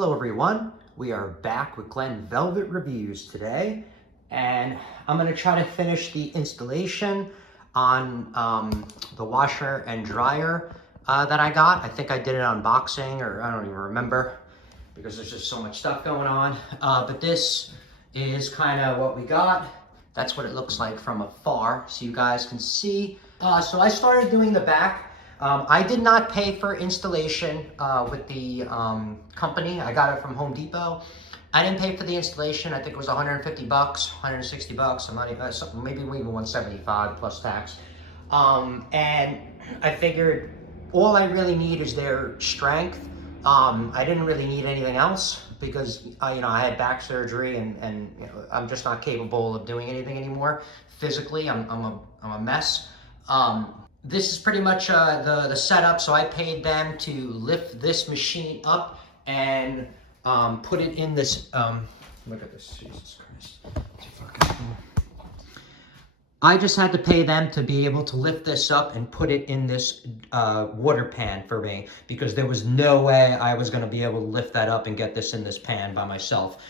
Hello everyone, we are back with Glen Velvet Reviews today, and I'm going to try to finish the installation on the washer and dryer that I got. I think I did an unboxing, or I don't even remember because there's just so much stuff going on, but this is kind of what we got. That's what it looks like from afar, so you guys can see. So I started doing the back. I did not pay for installation with the company. I got it from Home Depot. I didn't pay for the installation. I think it was 150 bucks, 160 bucks. I'm not even, maybe even 175 plus tax. And I figured all I really need is their strength. I didn't really need anything else because I had back surgery and I'm just not capable of doing anything anymore. Physically, I'm a mess. This is pretty much the setup. So I paid them to lift this machine up and put it in this, look at this, Jesus Christ. I just had to pay them to be able to lift this up and put it in this water pan for me, because there was no way I was going to be able to lift that up and get this in this pan by myself.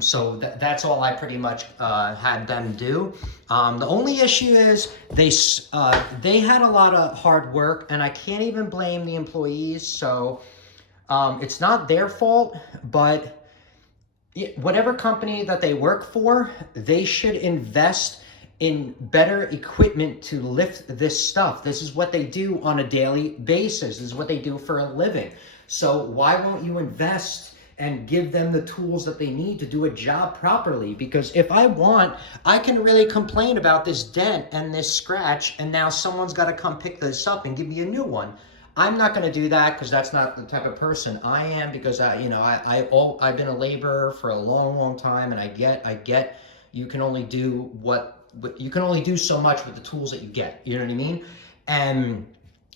So that's all I pretty much had them do. The only issue is they had a lot of hard work, and I can't even blame the employees. So it's not their fault, but whatever company that they work for, they should invest in better equipment to lift this stuff. This is what they do on a daily basis. This is what they do for a living. So why won't you invest and give them the tools that they need to do a job properly? Because if I want, I can really complain about this dent and this scratch, and now someone's got to come pick this up and give me a new one. I'm not going to do that because that's not the type of person I am, because I've been a laborer for a long time, and I get you can only do you can only do so much with the tools that you get. You know what I mean? And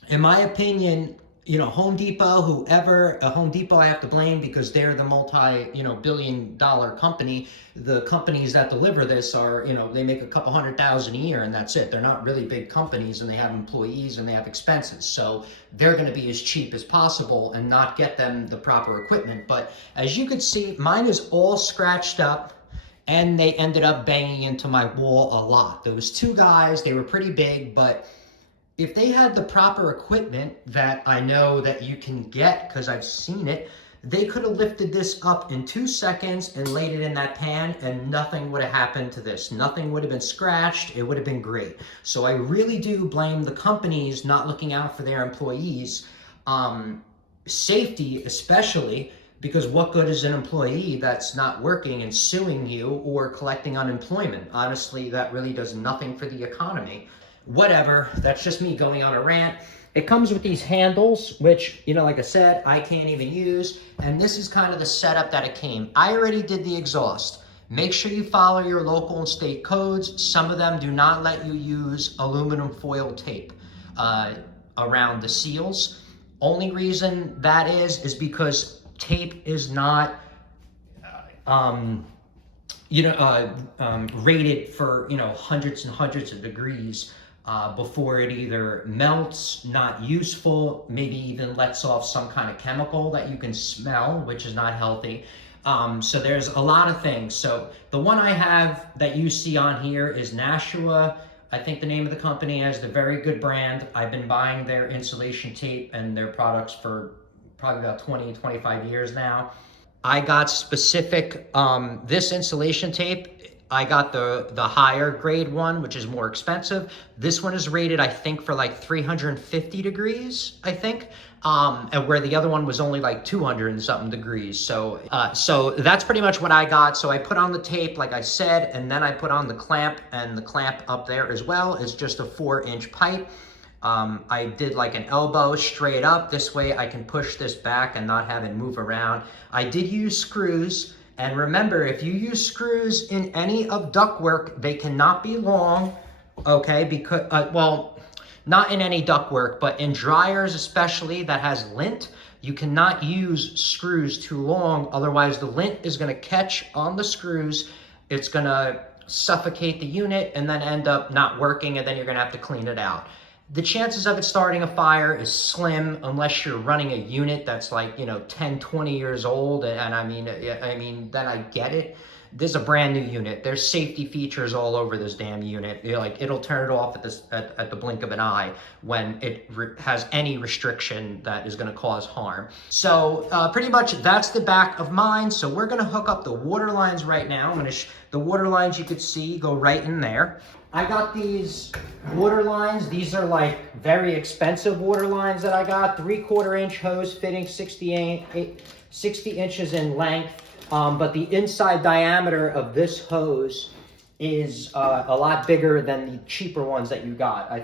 in my opinion, Home Depot, Home Depot I have to blame because they're the billion-dollar company. The companies that deliver this are, they make a couple $100,000 a year and that's it. They're not really big companies, and they have employees and they have expenses. So they're going to be as cheap as possible and not get them the proper equipment. But as you can see, mine is all scratched up, and they ended up banging into my wall a lot. Those two guys, they were pretty big, but if they had the proper equipment that I know that you can get, because I've seen it, they could have lifted this up in 2 seconds and laid it in that pan, and nothing would have happened to this. Nothing would have been scratched. It would have been great. So I really do blame the companies not looking out for their employees. Safety especially, because what good is an employee that's not working and suing you or collecting unemployment? Honestly, that really does nothing for the economy. Whatever, that's just me going on a rant. It comes with these handles, which, like I said, I can't even use. And this is kind of the setup that it came. I already did the exhaust. Make sure you follow your local and state codes. Some of them do not let you use aluminum foil tape around the seals. Only reason that is because tape is not rated for hundreds and hundreds of degrees before it either melts, not useful, maybe even lets off some kind of chemical that you can smell, which is not healthy. So there's a lot of things. So the one I have that you see on here is Nashua. I think the name of the company is the very good brand. I've been buying their insulation tape and their products for probably about 25 years now. I got specific, this insulation tape, I got the higher grade one, which is more expensive. This one is rated, I think, for like 350 degrees, I think, and where the other one was only like 200 and something degrees. So that's pretty much what I got. So I put on the tape, like I said, and then I put on the clamp, and the clamp up there as well is just a 4-inch pipe. I did like an elbow straight up. This way I can push this back and not have it move around. I did use screws. And remember, if you use screws in any of ductwork, they cannot be long, okay? Because, well, not in any ductwork, but in dryers especially that has lint, you cannot use screws too long. Otherwise, the lint is going to catch on the screws. It's going to suffocate the unit and then end up not working, and then you're going to have to clean it out. The chances of it starting a fire is slim unless you're running a unit that's like, 10, 20 years old. And then I get it. This is a brand new unit. There's safety features all over this damn unit. Like, it'll turn it off at the blink of an eye when it has any restriction that is going to cause harm. So pretty much that's the back of mine. So we're going to hook up the water lines right now. The water lines you could see go right in there. I got these water lines. These are like very expensive water lines that I got. 3/4 inch hose fitting 60 inches in length. But the inside diameter of this hose is a lot bigger than the cheaper ones that you got.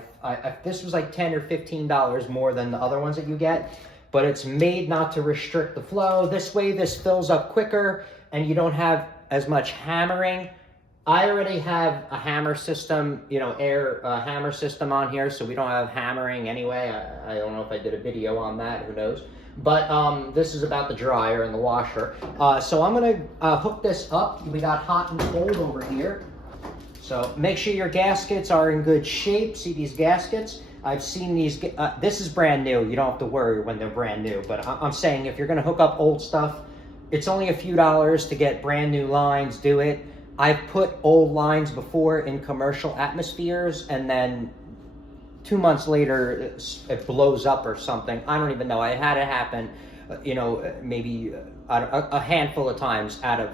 This was like $10 or $15 more than the other ones that you get, but it's made not to restrict the flow. This way, this fills up quicker and you don't have as much hammering. I already have a hammer system, air hammer system on here, so we don't have hammering anyway. I don't know if I did a video on that, who knows. But this is about the dryer and the washer. So I'm gonna hook this up. We got hot and cold over here. So make sure your gaskets are in good shape. See these gaskets? I've seen these, this is brand new. You don't have to worry when they're brand new, but I'm saying if you're gonna hook up old stuff, it's only a few dollars to get brand new lines, do it. I've put old lines before in commercial atmospheres, and then 2 months later, it blows up or something. I don't even know. I had it happen, maybe a handful of times out of,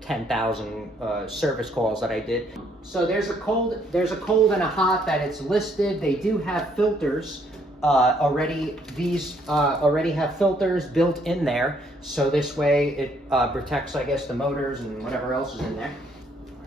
10,000 service calls that I did. So there's a cold and a hot that it's listed. They do have filters already. These already have filters built in there. So this way it protects, I guess, the motors and whatever else is in there.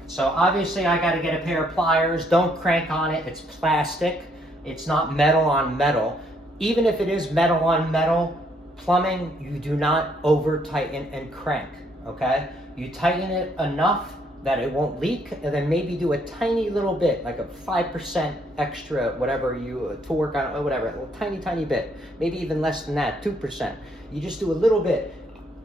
So obviously I got to get a pair of pliers. Don't crank on it. It's plastic. It's not metal on metal. Even if it is metal on metal, plumbing, you do not over tighten and crank, okay? You tighten it enough that it won't leak, and then maybe do a tiny little bit, like a 5% extra, whatever you torque on, whatever, a tiny bit. Maybe even less than that, 2%. You just do a little bit.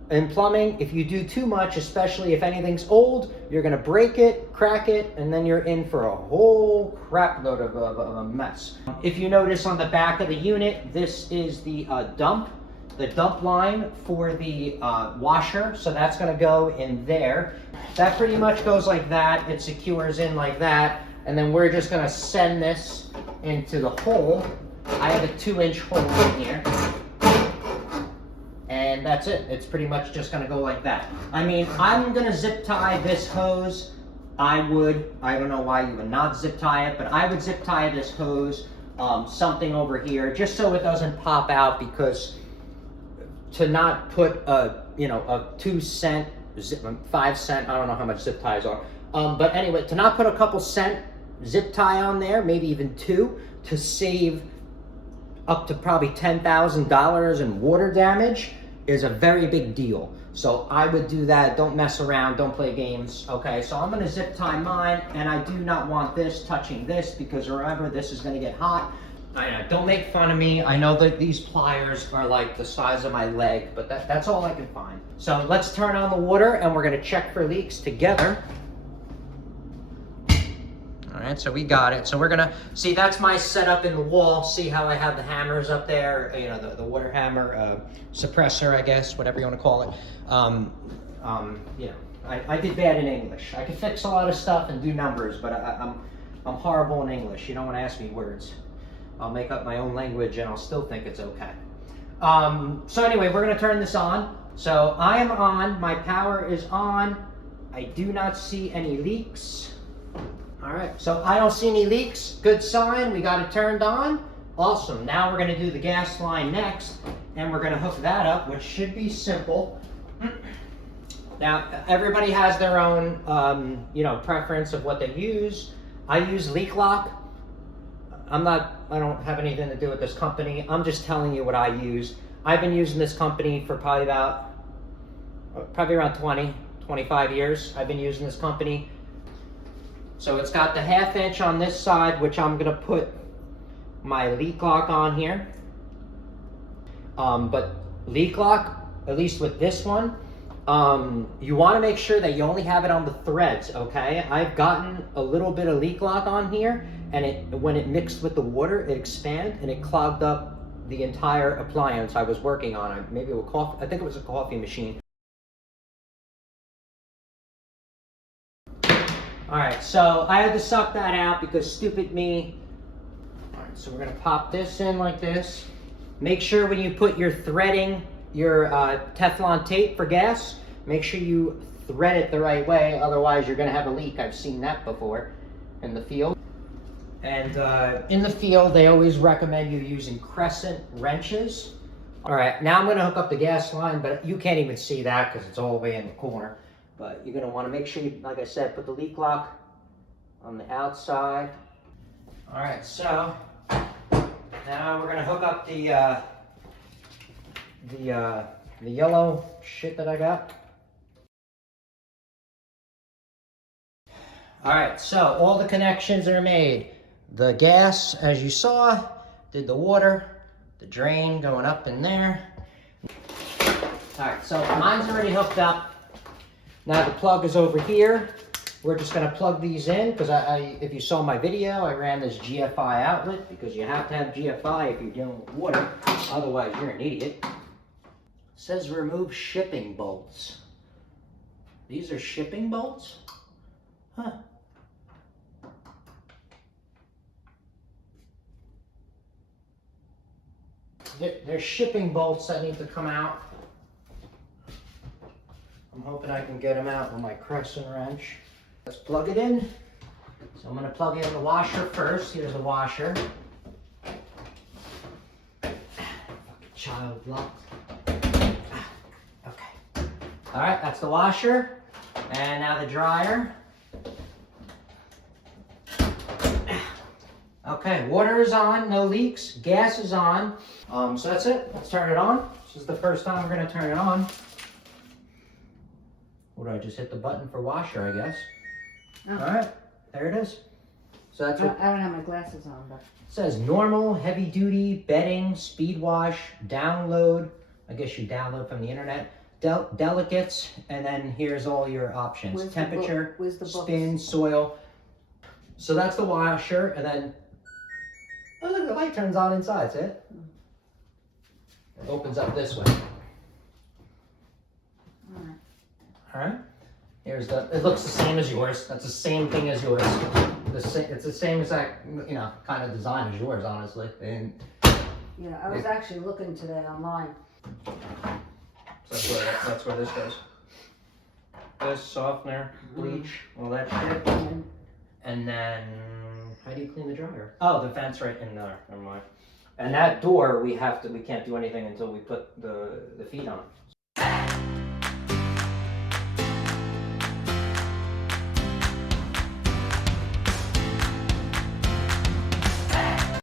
In plumbing, if you do too much, especially if anything's old, you're gonna break it, crack it, and then you're in for a whole crap load of a mess. If you notice on the back of the unit, this is the dump line for the washer. So that's gonna go in there. That pretty much goes like that. It secures in like that. And then we're just gonna send this into the hole. I have a 2-inch hole in here. And that's it. It's pretty much just gonna go like that. I mean, I'm gonna zip tie this hose. I don't know why you would not zip tie it, but I would zip tie this hose something over here just so it doesn't pop out, because to not put a 2 cent, 5 cent, I don't know how much zip ties are. But anyway, to not put a couple cent zip tie on there, maybe even 2, to save up to probably $10,000 in water damage is a very big deal. So I would do that. Don't mess around, don't play games. Okay, so I'm gonna zip tie mine, and I do not want this touching this, because remember, this is gonna get hot. Don't make fun of me. I know that these pliers are like the size of my leg, but that's all I can find. So let's turn on the water, and we're gonna check for leaks together. All right, so we got it. So we're gonna see, that's my setup in the wall. See how I have the hammers up there, the water hammer, suppressor, I guess, whatever you want to call it. I did bad in English. I can fix a lot of stuff and do numbers, but I'm horrible in English. You don't want to ask me words. I'll make up my own language and I'll still think it's okay. So anyway, we're gonna turn this on. So I am on, my power is on. I do not see any leaks. All right, so I don't see any leaks. Good sign, we got it turned on. Awesome, now we're gonna do the gas line next, and we're gonna hook that up, which should be simple. Now, everybody has their own, preference of what they use. I use Leak Lock. I don't have anything to do with this company. I'm just telling you what I use. I've been using this company for probably around 20, 25 years. I've been using this company. So it's got the 1/2 inch on this side, which I'm gonna put my Leak Lock on here. But Leak Lock, at least with this one, You want to make sure that you only have it on the threads, okay? I've gotten a little bit of leak lock on here, and when it mixed with the water, it expanded and it clogged up the entire appliance I was working on. Maybe it was coffee, I think it was a coffee machine. All right, so I had to suck that out because stupid me. All right, so we're gonna pop this in like this. Make sure when you put your threading, your Teflon tape for gas, make sure you thread it the right way, otherwise you're gonna have a leak. I've seen that before in the field. And in the field, they always recommend you using crescent wrenches. All right, now I'm gonna hook up the gas line, but you can't even see that because it's all the way in the corner. But you're gonna wanna make sure you, like I said, put the leak lock on the outside. All right, so now we're gonna hook up the yellow shit that I got. All right, so all the connections are made. The gas, as you saw, did the water, the drain going up in there. All right, so mine's already hooked up. Now the plug is over here. We're just gonna plug these in because if you saw my video, I ran this GFI outlet because you have to have GFI if you're dealing with water. Otherwise, you're an idiot. It says remove shipping bolts. These are shipping bolts? Huh. There's shipping bolts that need to come out. I'm hoping I can get them out with my crescent wrench. Let's plug it in. So I'm gonna plug in the washer first. Here's the washer. Fucking child locked. Okay. All right, that's the washer. And now the dryer. Okay, water is on, no leaks. Gas is on. So that's it. Let's turn it on. This is the first time we're gonna turn it on. What do I just hit the button for washer, I guess? Oh. All right, there it is. So that's what I don't have my glasses on, but it says. Normal, heavy duty, bedding, speed wash, download. I guess you download from the internet. Delicates, and then here's all your options. Where's temperature, the spin, soil. So that's the washer, and then oh look, the light turns on inside. See it? It opens up this way. All right. Here's the. It looks the same as yours. That's the same thing as yours. It's the same exact, kind of design as yours, honestly. And yeah, I was actually looking today online. So that's where this goes. This softener, bleach, all that shit. And then how do you clean the dryer? Oh, the vent's right in there. Never mind. And that door we can't do anything until we put the feet on.